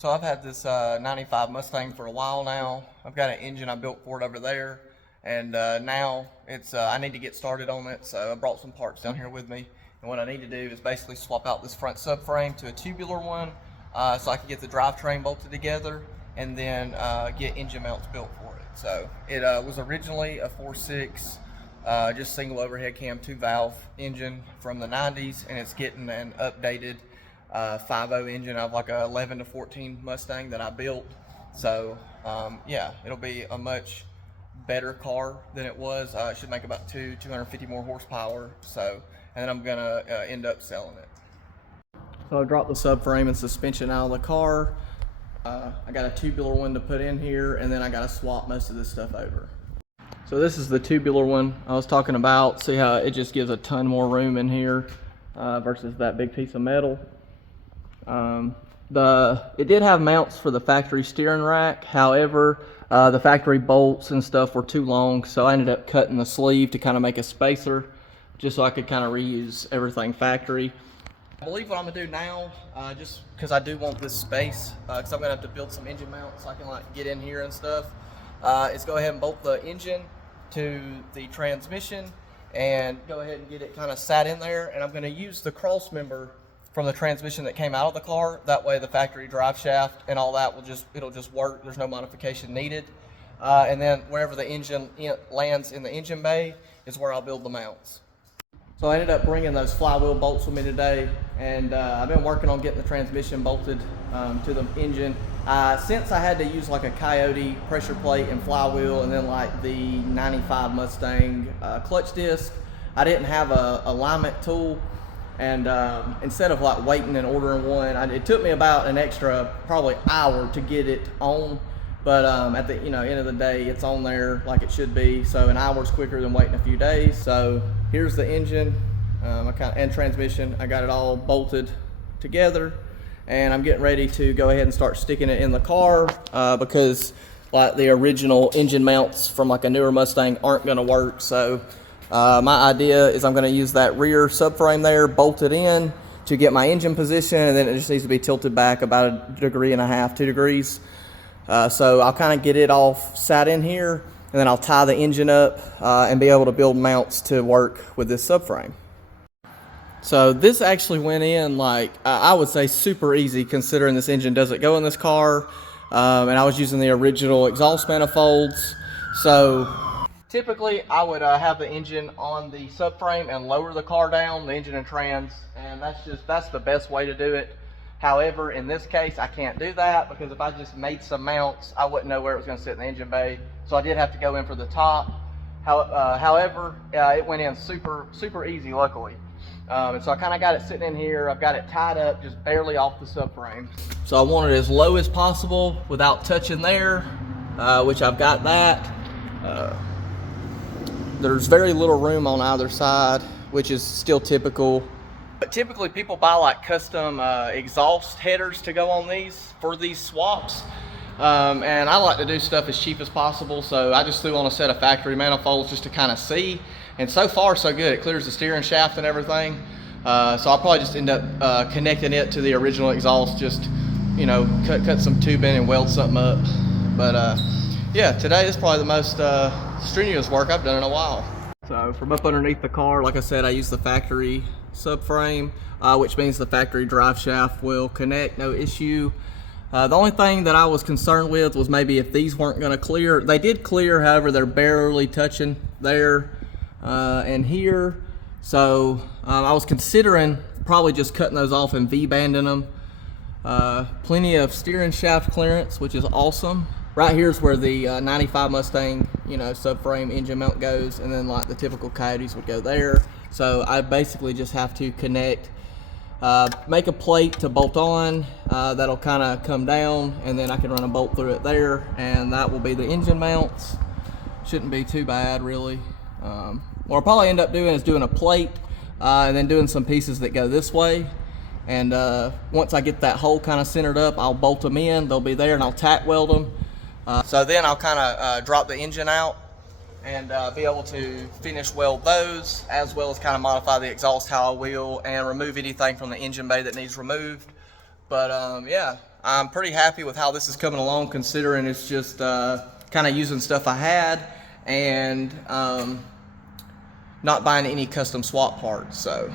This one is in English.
So I've had this 95 Mustang for a while now. I've got an engine I built for it over there, and now it's I need to get started on it, so I brought some parts down here with me. And what I need to do is basically swap out this front subframe to a tubular one, so I can get the drivetrain bolted together, and then get engine mounts built for it. So it was originally a 4.6, just single overhead cam 2-valve engine from the 90s, and it's getting an updated 5.0 engine of like a 11 to 14 Mustang that I built. So yeah, it'll be a much better car than it was. It should make about 250 more horsepower. So, and then I'm gonna end up selling it. So I dropped the subframe and suspension out of the car. I got a tubular one to put in here, and then I got to swap most of this stuff over. So this is the tubular one I was talking about. See how it just gives a ton more room in here versus that big piece of metal. It did have mounts for the factory steering rack. However, the factory bolts and stuff were too long, so I ended up cutting the sleeve to kind of make a spacer, just so I could kind of reuse everything factory. I believe what I'm gonna do now, just because I do want this space, because I'm gonna have to build some engine mounts so I can like get in here and stuff, is go ahead and bolt the engine to the transmission and go ahead and get it kind of sat in there. And I'm gonna use the cross member from the transmission that came out of the car. That way the factory drive shaft and all that it'll just work. There's no modification needed. And then wherever the engine lands in the engine bay is where I'll build the mounts. So I ended up bringing those flywheel bolts with me today, and I've been working on getting the transmission bolted to the engine. Since I had to use like a Coyote pressure plate and flywheel, and then like the 95 Mustang clutch disc, I didn't have a alignment tool. And instead of like waiting and ordering one, it took me about an extra probably hour to get it on. But at the end of the day, it's on there like it should be. So an hour's quicker than waiting a few days. So here's the engine and transmission. I got it all bolted together, and I'm getting ready to go ahead and start sticking it in the car because like the original engine mounts from like a newer Mustang aren't going to work. So my idea is I'm going to use that rear subframe there, bolted in to get my engine position, and then it just needs to be tilted back about 1.5 degrees, 2 degrees. So I'll kind of get it all sat in here, and then I'll tie the engine up and be able to build mounts to work with this subframe. So this actually went in like, I would say super easy, considering this engine doesn't go in this car. And I was using the original exhaust manifolds. So typically I would have the engine on the subframe and lower the car down, the engine and trans, and that's the best way to do it. However, in this case, I can't do that because if I just made some mounts, I wouldn't know where it was going to sit in the engine bay. So I did have to go in for the top. However, it went in super easy, luckily. And so I kind of got it sitting in here. I've got it tied up just barely off the subframe. So I want it as low as possible without touching there, which I've got that. There's very little room on either side, which is still typical. But typically people buy like custom exhaust headers to go on these for these swaps. And I like to do stuff as cheap as possible, so I just threw on a set of factory manifolds just to kind of see. And so far so good. It clears the steering shaft and everything. So I'll probably just end up connecting it to the original exhaust, just cut some tubing and weld something up. But yeah, today is probably the most strenuous work I've done in a while. So from up underneath the car, like I said, I use the factory subframe, which means the factory drive shaft will connect, no issue. The only thing that I was concerned with was maybe if these weren't going to clear. They did clear, however, they're barely touching there and here. So I was considering probably just cutting those off and V-banding them. Plenty of steering shaft clearance, which is awesome. Right here is where the 95 Mustang, subframe engine mount goes, and then like the typical Coyotes would go there. So I basically just have to connect, make a plate to bolt on, that'll kind of come down, and then I can run a bolt through it there, and that will be the engine mounts. Shouldn't be too bad, really. What I'll probably end up doing is doing a plate, and then doing some pieces that go this way. And once I get that hole kind of centered up, I'll bolt them in. They'll be there, and I'll tack weld them. So then I'll kind of drop the engine out and be able to finish weld those, as well as kind of modify the exhaust how I will, and remove anything from the engine bay that needs removed. But yeah, I'm pretty happy with how this is coming along, considering it's just kind of using stuff I had and not buying any custom swap parts. So